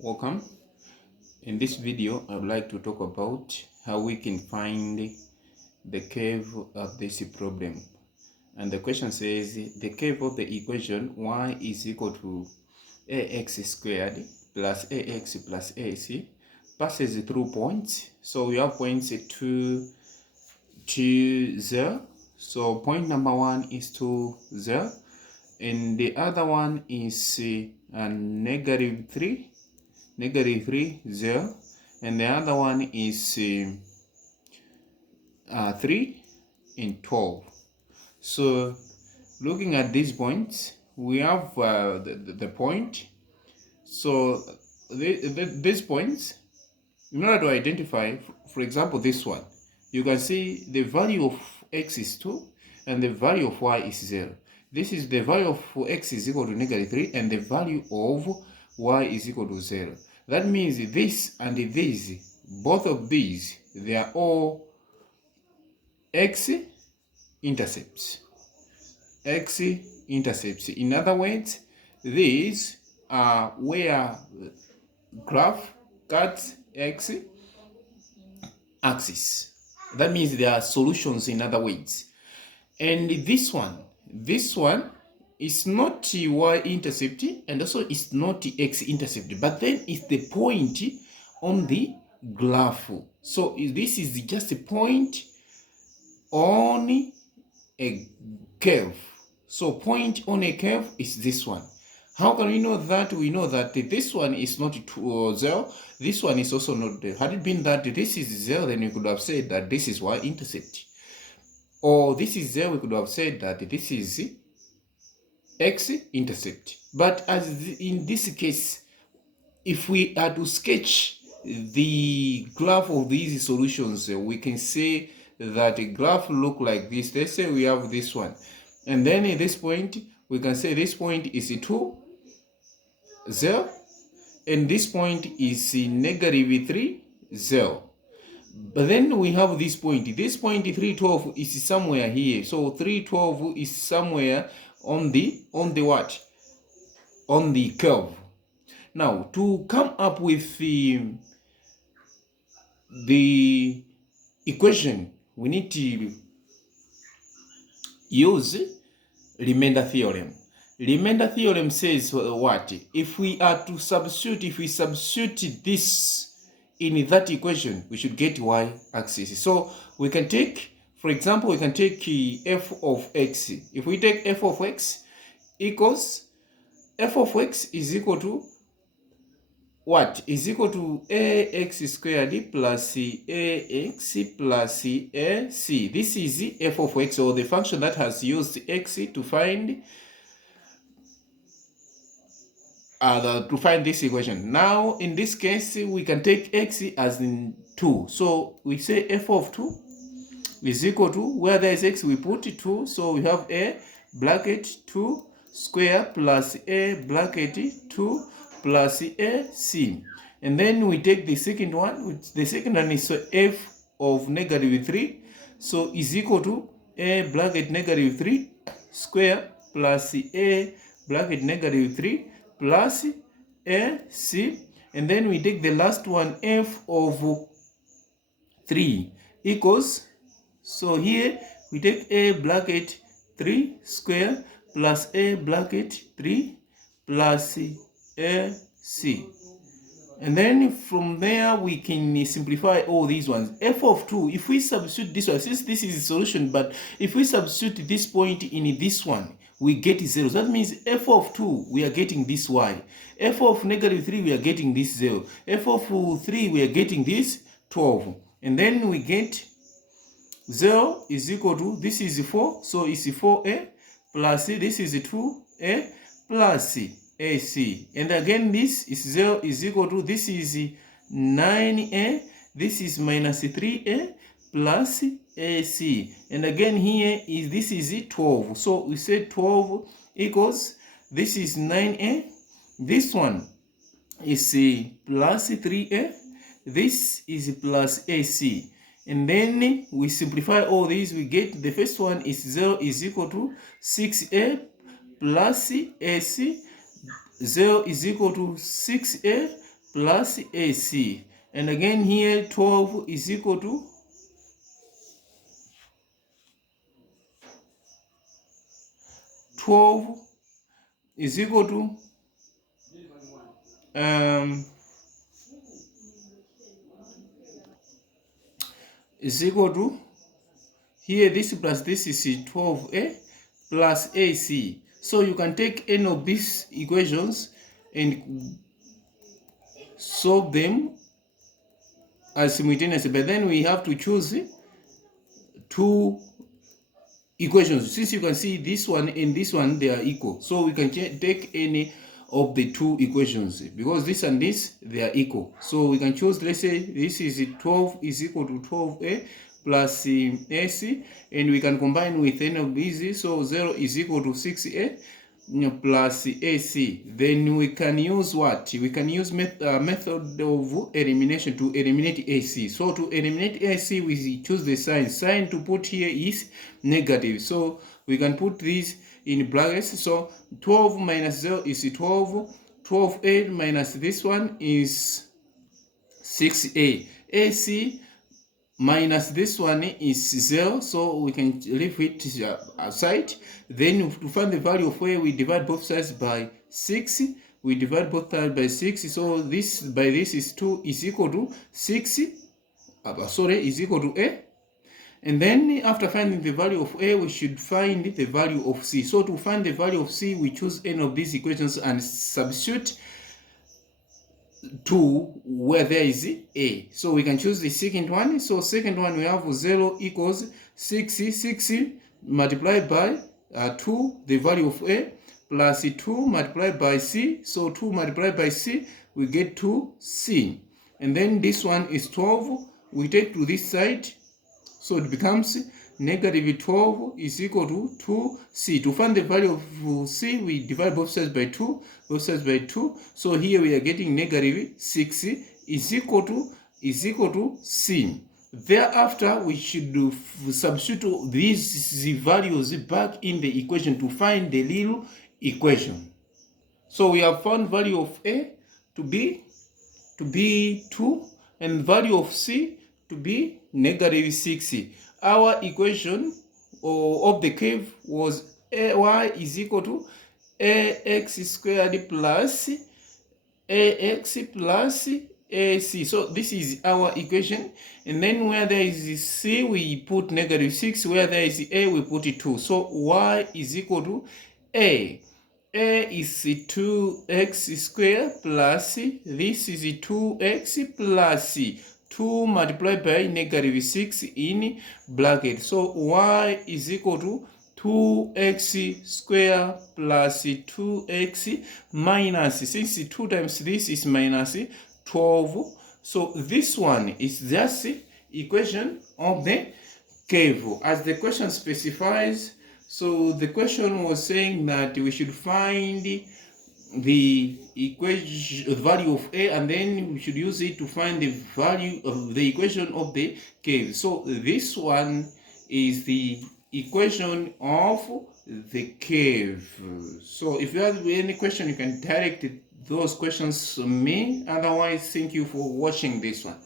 Welcome. In this video, I would like to talk about how we can find the curve of this problem. And the question says the curve of the equation y is equal to ax squared plus ax plus ac passes through points. So we have points 2, 0. So point number 1 is 2, 0. And the other one is negative 3, 0, and the other one is 3 and 12. So looking at these points, we have the point. So these points, in order to identify, for example, this one, you can see the value of x is 2 and the value of y is 0. This is the value of x is equal to negative 3 and the value of y is equal to 0. That means this and this, both of these, they are all x-intercepts. X-intercepts. In other words, these are where graph cuts x-axis. That means there are solutions in other words. And this one is not y-intercept and also it's not x-intercept, but then it's the point on the graph. So this is just a point on a curve. So point on a curve is this one. How can we know that? We know that this one is not 0. This one is also not there. Had it been that this is 0, then we could have said that this is y-intercept. Or this is 0, we could have said that this is x-intercept. But as in this case, if we are to sketch the graph of these solutions, we can say that the graph look like this. Let's say we have this one. And then at this point, we can say this point is 2, 0. And this point is negative 3, 0. But then we have this point. This point 312 is somewhere here. So 312 is somewhere on the what? On the curve. Now to come up with the equation, we need to use remainder theorem. Remainder theorem says what? If we substitute this in that equation, we should get y-axis. So we can take, for example, we can take f of x. If we take f of x equals, f of x is equal to what? Is equal to ax squared plus ax plus ac. This is f of x, or the function that has used x to find this equation. Now in this case, we can take x as in 2. So we say f of 2 is equal to, where there is x we put 2, so we have a bracket 2 square plus a bracket 2 plus a c. And then we take the second one, which the second one is f of negative 3, so is equal to a bracket negative 3 square plus a bracket negative 3 plus a c. And then we take the last one, f of 3 equals, so here we take a bracket 3 square plus a bracket 3 plus a c. And then from there we can simplify all these ones. F of 2, if we substitute this one, since this is a solution, but if we substitute this point in this one, we get 0. That means f of 2, we are getting this y. F of negative 3, we are getting this 0. F of 3, we are getting this 12. And then we get 0 is equal to, this is 4, so it's 4a plus this is 2a plus ac. And again, this is 0 is equal to, this is 9a, this is minus 3a plus ac. And again here is, this is 12. So we say 12 equals, this is 9a, this one is plus 3a, this is plus ac. And then we simplify all these, we get the first one is 0 is equal to 6a plus ac. 0 is equal to 6a plus AC. And again here 12 is equal to 12 is equal to here this plus this is 12A plus AC. So you can take any of these equations and solve them as simultaneously, but then we have to choose two equations. Since you can see this one and this one, they are equal, so we can take any of the two equations because this and this, they are equal. So we can choose, let's say this is 12 is equal to 12A plus AC, and we can combine with any of these. So 0 is equal to 6A plus AC. Then we can use what? We can use method of elimination to eliminate AC. So to eliminate AC, we choose the sign. Sign to put here is negative. So we can put this in brackets. So 12 minus 0 is 12. 12A minus this one is 6A. AC minus this one is 0, so we can leave it aside. Then to find the value of A, we divide both sides by 6. We divide both sides by 6, so this by this is 2 is equal to 6. Is equal to A. And then after finding the value of A, we should find the value of C. So to find the value of C, we choose any of these equations and substitute 2 where there is A. So we can choose the second one. So second one, we have 0 equals 6 multiplied by 2, the value of A, plus 2 multiplied by C. So 2 multiplied by C, we get 2C. And then this one is 12. We take to this side, so it becomes negative 12 is equal to 2C. To find the value of C, we divide both sides by 2. Both sides by 2. So here we are getting negative 6 is equal to C. Thereafter, we should substitute these values back in the equation to find the little equation. So we have found value of A to be 2 and value of C to be negative 6. Our equation of the curve was y is equal to ax squared plus ax plus ac. So this is our equation, and then where there is c, we put negative 6. Where there is a, we put 2. So y is equal to a is 2x squared plus this is 2x plus 2 multiplied by negative 6 in bracket. So y is equal to 2x squared plus 2x minus, since 2 times this is minus 12. So this one is just equation of the curve as the question specifies. So the question was saying that we should find the equation value of A, and then we should use it to find the value of the equation of the curve. So this one is the equation of the curve. So if you have any question, you can direct those questions to me. Otherwise, thank you for watching this one.